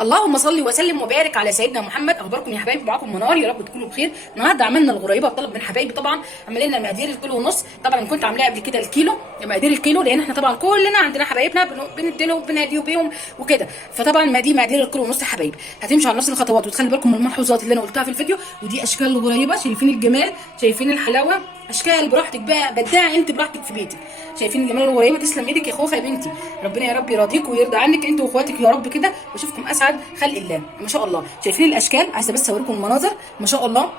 اللهم صل وسلم وبارك على سيدنا محمد. اخباركم يا حبايبي؟ معاكم منار، يا رب تكونوا بخير. النهارده عملنا الغريبه بطلب من حبايبي، طبعا عملنا مقادير الكيلو ونص. طبعا كنت عاملاها قبل كده الكيلو، مقادير الكيلو، لان احنا طبعا كلنا عندنا حبايبنا بنديلهم بنهديهم بيهم وكده. فطبعا مقادير الكيلو ونص يا حبايبي هتمشي على نفس الخطوات، وتخلي بالكم من الملحوظات اللي انا قلتها في الفيديو. ودي اشكال الغريبه، شايفين الجمال، شايفين الحلاوه، اشكال براحتك بقى، بدعي انت براحتك في بيتك. شايفين الجمال الغريبه؟ تسلم ايدك يا خوفه يا بنتي، ربنا يا رب يرضيك ويرضى عنك انت واخواتك يا رب كده، واشوفكم اسعد خلق الله ما شاء الله. شايفين الاشكال؟ عايزه بس اوريكم المناظر ما شاء الله.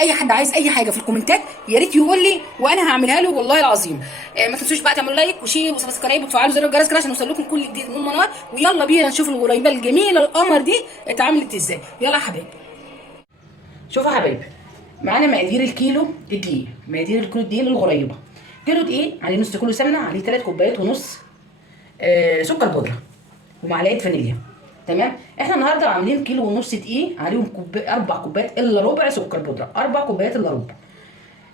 اي حد عايز اي حاجه في الكومنتات يا ريت يقول لي وانا هعملها له والله العظيم. ما تنسوش بقى تعملوا لايك وشير وسبسكرايب وتفعلوا زر الجرس كده عشان يوصل لكم كل جديد من منار. ويلا بينا نشوف الغريبه الجميله القمر دي اتعملت ازاي. يلا يا حبايبي، شوفوا يا حبايبي، معانا مقادير الكيلو دقيق. مقادير الكيلو دقيق للغريبه: كيلو دقيق عليه نص كيلو سمنه، عليه 3 كوبايات ونص سكر بودره، ومعلقه فانيليا. تمام. احنا النهارده عاملين كيلو ونص دقيق، عليهم 4 كوبايات الا ربع سكر بودره، 4 كوبايات الا ربع.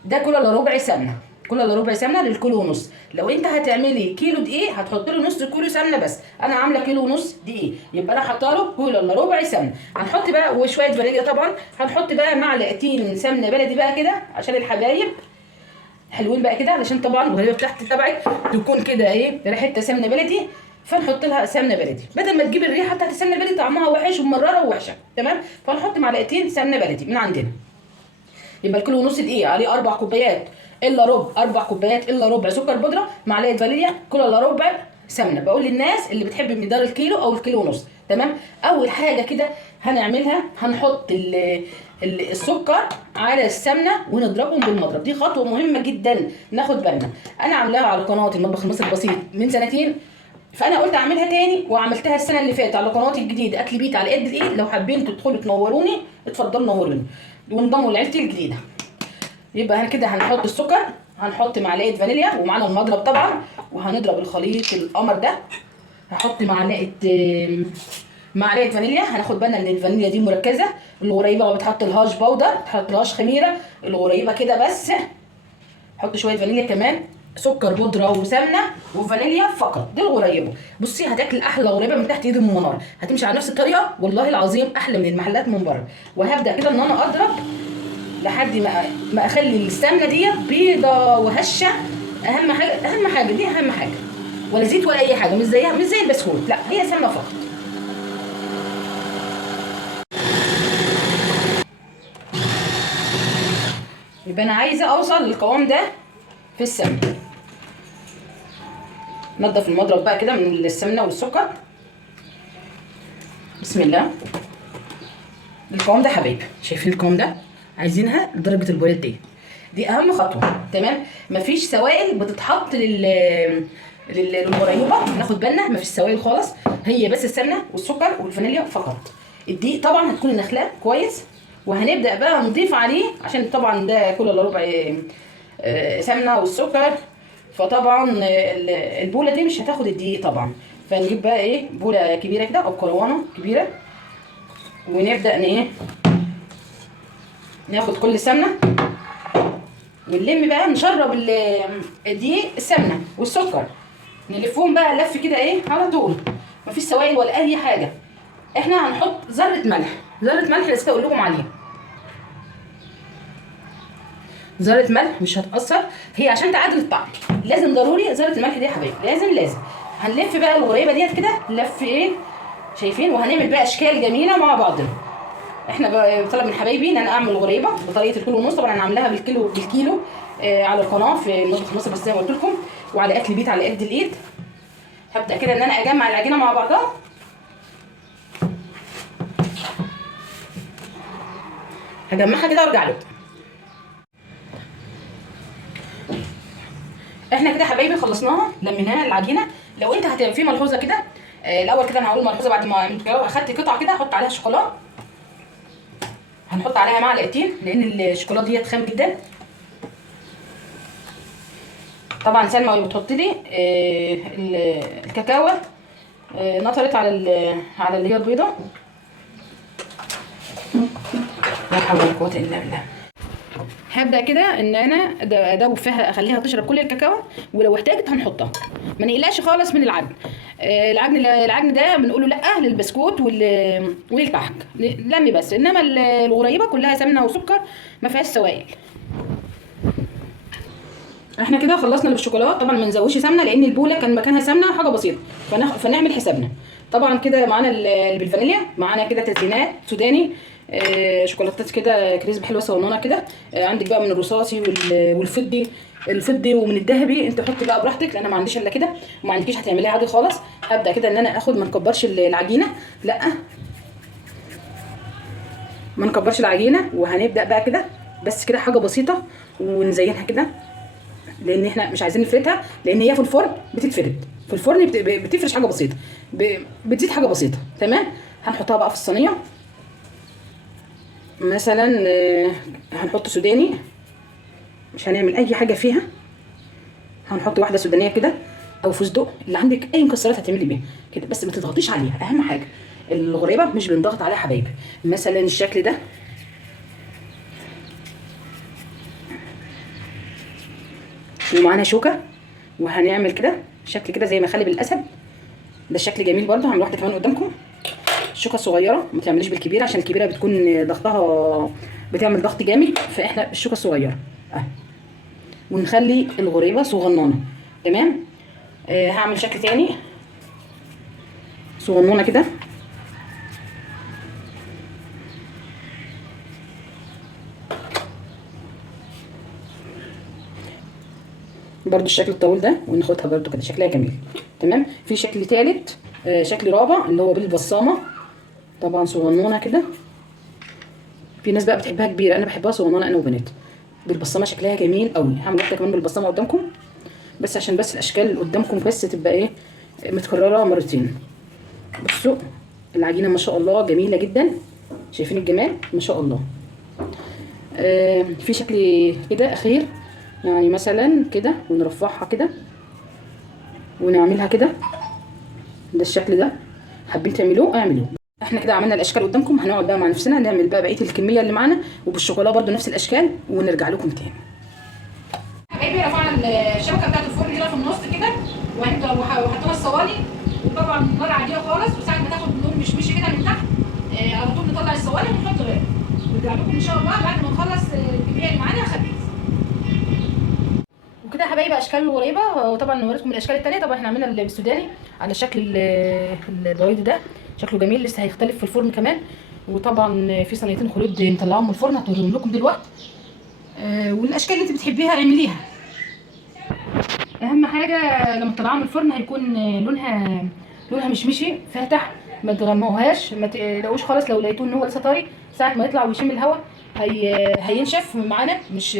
ده كل الا ربع سمنه، كل الا ربع سمنه للكيلو ونص. لو انت هتعملي كيلو دقيق هتحط له نص كيلو سمنه بس. انا عامله كيلو ونص دقيق، يبقى انا حاطه له كل الا ربع سمنه. هنحط بقى وشويه فانيليا طبعا. هنحط بقى معلقتين سمنه بلدي بقى كده عشان الحبايب حلوين بقى كده، علشان طبعا الغريبه بتاعتي تبعك تكون كده ايه، ريحتها سمنه بلدي. فنحط لها سمنه بلدي بدل ما تجيب الريحه بتاعت السمنه البلدي طعمها وحش ومرره ووحشه. تمام. فنحط معلقتين سمنه بلدي من عندنا. يبقى الكيلو ونص دقيق عليه 4 كوبايات الا ربع، 4 كوبايات الا ربع سكر بودره، معلقه فانيليا، كل الا ربع سمنه. بقول للناس اللي بتحب مقدار الكيلو او الكيلو ونص. تمام. اول حاجه كده هنعملها، هنحط السكر على السمنه ونضربهم بالمضرب. دي خطوه مهمه جدا ناخد بالنا. انا عاملاها على قناه المطبخ المصري البسيط من سنتين، فانا قلت اعملها تاني، وعملتها السنه اللي فاتت على قناتي الجديده اكل بيت على قد الايد. لو حابين تدخلوا تنوروني اتفضلوا نوروني وانضموا لعيلتي الجديده. يبقى كده هنحط السكر، هنحط معلقه فانيليا ومعانا المضرب طبعا، وهنضرب الخليط القمر ده. هحط معلقه فانيليا. هناخد بالنا ان الفانيليا دي مركزه، الغريبه ما بتحطلهاش بودر، ما بتحطلهاش خميره، الغريبه كده بس. حط شويه فانيليا كمان، سكر بودره وسمنه وفانيليا فقط. دي الغريبه. بصي هتاكل احلى غريبه من تحت ايد ام منار، هتمشي على نفس الطريقه والله العظيم احلى من المحلات من بره. وهبدا كده ان انا اضرب لحد ما اخلي السمنه دي بيضه وهشه. اهم حاجه، اهم حاجه دي، اهم حاجه، ولا زيت ولا اي حاجه، مش زي البسكوت، لا هي سمنه فقط. يبقى انا عايزه اوصل للقوام ده في السمنه. نضف المضرب بقى كده من السمنه والسكر. بسم الله. القوام ده حبايبي، شايفين القوام ده؟ عايزينها لدرجه البويات دي اهم خطوه. تمام. مفيش سوائل بتتحط للغريبه، ناخد بالنا مفيش سوائل خالص، هي بس السمنه والسكر والفانيليا فقط. الدقيق طبعا هتكون النخله كويس، وهنبدا بقى نضيف عليه عشان طبعا ده كل الا ربع سمنه والسكر. فطبعا البوله دي مش هتاخد الدقيق طبعا، فنجيب بقى ايه، بوله كبيره كده او كروانه كبيره، ونبدا ايه، ناخد كل سمنه ونلم بقى، نشرب الدقيق السمنه والسكر، نلفهم بقى لف كده ايه على طول، مفيش سوائل ولا اي حاجه. احنا هنحط ذره ملح، ذره ملح نسيت اقول لكم عليها، ذره ملح مش هتاثر، هي عشان تعادل الطعم لازم ضروري ذره الملح دي يا حبايبي، لازم. هنلف بقى الغريبه ديت كده لف ايه، شايفين؟ وهنعمل بقى اشكال جميله مع بعضنا. احنا بطلب من حبايبي ان انا اعمل غريبه بطريقه الكيلو ونص. طبعا انا عاملاها بالكيلو على القناه في المطبخ المصري بس زي ما قلت لكم، وعلى اكل بيت على قد الايد. هبدا كده ان انا اجمع العجينه مع بعضها. هجمعها كده وارجع لكم. احنا كده حبايبي خلصناها، لميناها العجينه. لو انت هتبقى في ملحوظه كده الاول كده، انا هقول ملحوظه بعد ما اخدت قطعه كده احط عليها شوكولاته. هنحط عليها معلقتين لان الشوكولاته ديت خام جدا. طبعا سلمى بتحط لي الكاكاو نطرت على اللي هي البيضه. لا حول ولا قوه الا بالله. هبدا كده ان انا ادوب فيها، اخليها تشرب كل الكاكاو، ولو احتاجت هنحطها. ما نقلقش خالص من العجن. العجن ده بنقوله لا للبسكوت وللكحك لمي بس، انما الغريبه كلها سمنه وسكر ما فيهاش سوائل. احنا كده خلصنا اللي بالشوكولاته. طبعا ما نزودش سمنه لان البوله كان مكانها سمنه حاجه بسيطه، فنعمل حسابنا. طبعا كده معانا اللي بالفانيليا، معانا كده تزيينات سوداني، شوكولاتات كده كريسب حلوه صغننه كده. عندك بقى من الرصاصي الفضي ومن الذهبي، انت حطي بقى براحتك لان انا ما عنديش الا كده، وما عندكيش هتعمليها عادي خالص. هبدا كده ان انا اخد، ما نكبرش العجينه، لا ما نكبرش العجينه، وهنبدا بقى كده بس كده حاجه بسيطه ونزينها كده، لان احنا مش عايزين نفردها، لان هي في الفرن بتتفرد، في الفرن بتفرش حاجه بسيطه، بتزيد حاجه بسيطه. تمام. هنحطها بقى في الصينيه مثلا. هنحط سوداني، مش هنعمل اي حاجه فيها، هنحط واحده سودانيه كده او فستق، اللي عندك اي مكسرات هتعملي بيها كده، بس ما تضغطيش عليها. اهم حاجه الغريبه مش بنضغط عليها حبايبي. مثلا الشكل ده، ومعانا شوكه، وهنعمل كده شكل كده زي مخالب الاسد. ده الشكل جميل برده. هعمل واحده كمان قدامكم، شوكه صغيره، ما تعمليش بالكبيره عشان الكبيره بتكون ضغطها بتعمل ضغط جامد، فاحنا الشوكه الصغيره ونخلي الغريبه صغننه. تمام. هعمل شكل تاني صغنونه كده، برضو الشكل الطويل ده، وناخدها برضو كده شكلها جميل. تمام. في شكل تالت، شكل رابع اللي هو بالبصامه، طبعا صغنونه كده. في ناس بقى بتحبها كبيره، انا بحبها صغنونه انا وبنات. بالبصامه شكلها جميل قوي. هعمل واحده كمان بالبصامه قدامكم، بس عشان بس الاشكال اللي قدامكم بس تبقى ايه، متكرره مرتين. بصوا العجينه ما شاء الله جميله جدا، شايفين الجمال ما شاء الله. في شكل كده اخير، يعني مثلا كده، ونرفعها كده ونعملها كده. ده الشكل ده، حابين تعملوه اعملوه. احنا كده عملنا الاشكال قدامكم، هنقعد بقى مع نفسنا نعمل بقى بقيه الكميه اللي معانا، وبالشوكولاته برده نفس الاشكال، ونرجع لكم تاني. حبايبي رفعنا الشبكه بتاعت الفرن كده في النص كده، وهنبدا وحطينا الصواني، وطبعا نار عاديه خالص، وساعه ما تاخد لون مشمشي كده من تحت على طول نطلع الصواني ونحط غيرها. نرجع لكم ان شاء الله بعد ما نخلص الكميه اللي معانا خبيث. وكده يا حبايبي اشكال غريبه، وطبعا نوريكم الاشكال الثانيه. طبعا احنا عملنا بالسوداني على شكل البويض ده، شكله جميل لسه هيختلف في الفرن كمان. وطبعا في صينيتين خلود مطلعهم من الفرن هتوريهم لكم دلوقتي. والاشكال اللي انت بتحبيها اعمليها. اهم حاجه لما تطلعها من الفرن هيكون لونها مشمشي فاتح، ما تغمقوهاش، ما تقلقوش خالص. لو لقيتوه ان هو لسه طري، ساعه ما يطلع ويشم الهواء هينشف معانا، مش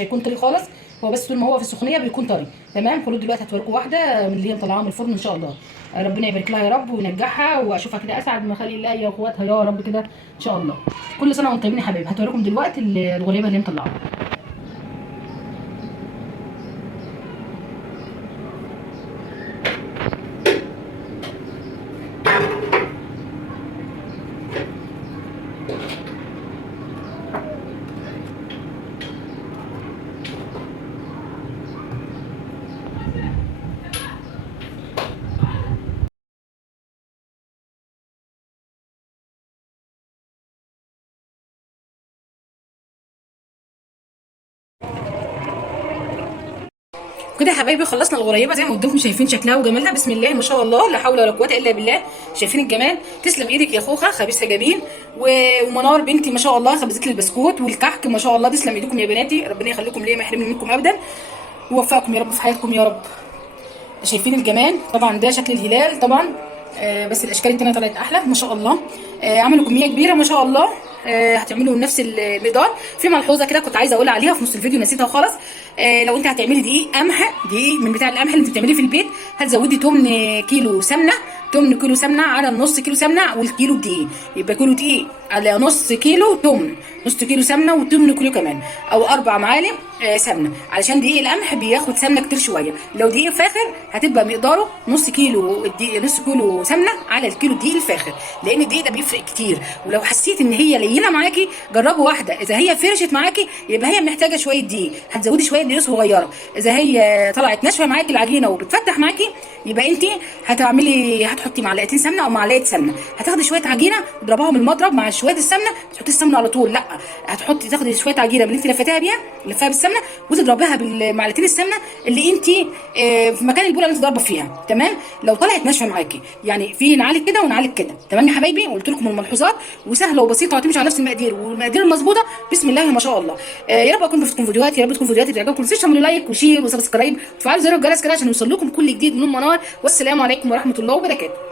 هيكون طري خالص. هو بس طول ما هو في السخونيه بيكون طري. تمام. خلود دلوقتي هتوريكم واحده من اللي هي مطلعاها من الفرن ان شاء الله. ربنا يبارك لها يا رب وينجحها، واشوفها كده اسعد ما خلق الله يا اخواتها يا رب كده ان شاء الله. كل سنه وانتم طيبين يا حبايبي. هتوريكم دلوقتي الغريبه اللي هي مطلعاها. كده يا حبايبي خلصنا الغريبه زي ما قدامكم شايفين شكلها وجمالها، بسم الله ما شاء الله، لا حول ولا قوه الا بالله. شايفين الجمال؟ تسلم ايدك يا خوخه، خبيثها جميل. ومنار بنتي ما شاء الله خبزت لي البسكوت والكحك ما شاء الله. تسلم ايدكم يا بناتي، ربنا يخليكم ليا ما يحرمني منكم ابدا، ووفقكم يا رب في حياتكم يا رب. شايفين الجمال؟ طبعا ده شكل الهلال طبعا، بس الاشكال التانيه طلعت احلى ما شاء الله. عملوا كميه كبيره ما شاء الله. هتعملوا نفس المقدار. في ملحوظه كده كنت عايزه اقولها عليها في نص الفيديو نسيتها خالص. لو انت هتعملي دقيق قمح، دقيق من بتاع القمح اللي انت بتعمليه في البيت، هتزودي 8 كيلو سمنه، 8 كيلو سمنه على نص كيلو سمنه، والكيلو دقيق يبقى كيلو دقيق على نص كيلو تمن، نص كيلو سمنه و8 كيلو كمان، او 4 معالق سمنه، علشان دقيق القمح بياخد سمنه كتير شويه. لو دقيق فاخر هتبقى مقداره نص كيلو نص كيلو سمنه على الكيلو الدقيق الفاخر، لان الدقيق ده بيفرق كتير. ولو حسيت ان هي لينه معاكي جربوا واحده، اذا هي فرشت معاكي يبقى هي محتاجه شويه دقيق، هتزودي شويه دقيق صغيره. اذا هي طلعت ناشفه معاكي العجينه وبتفتح معاكي يبقى انت هتحطي معلقتين سمنه او معلقه سمنه، هتاخدي شويه عجينه تضربيهم بالمضرب مع شويه السمنه. تحطي السمنه على طول لا، تاخدي شويه عجينه اللي انت لفتيها بيها لفها بالسمنه وتضربيها بالمعلقتين السمنه اللي انت في مكان البوله اللي انت ضاربه فيها. تمام. لو طلعت ناشفه معاكي يعني في نعالج كده ونعالج كده. تمام يا حبايبي، قلت لكم الملحوظات وسهله وبسيطه وهتمشي على نفس المقادير والمقادير المظبوطه بسم الله ما شاء الله. يا رب اكون ضفتكم فيديوهاتي، يا رب تكون فيديوهاتي بتعجبكم. ما تنسوش تعملوا لايك وشير وسبسكرايب وتفعلوا زر الجرس كده عشان يوصل لكم كل جديد من منار. والسلام عليكم ورحمه الله وبركاته.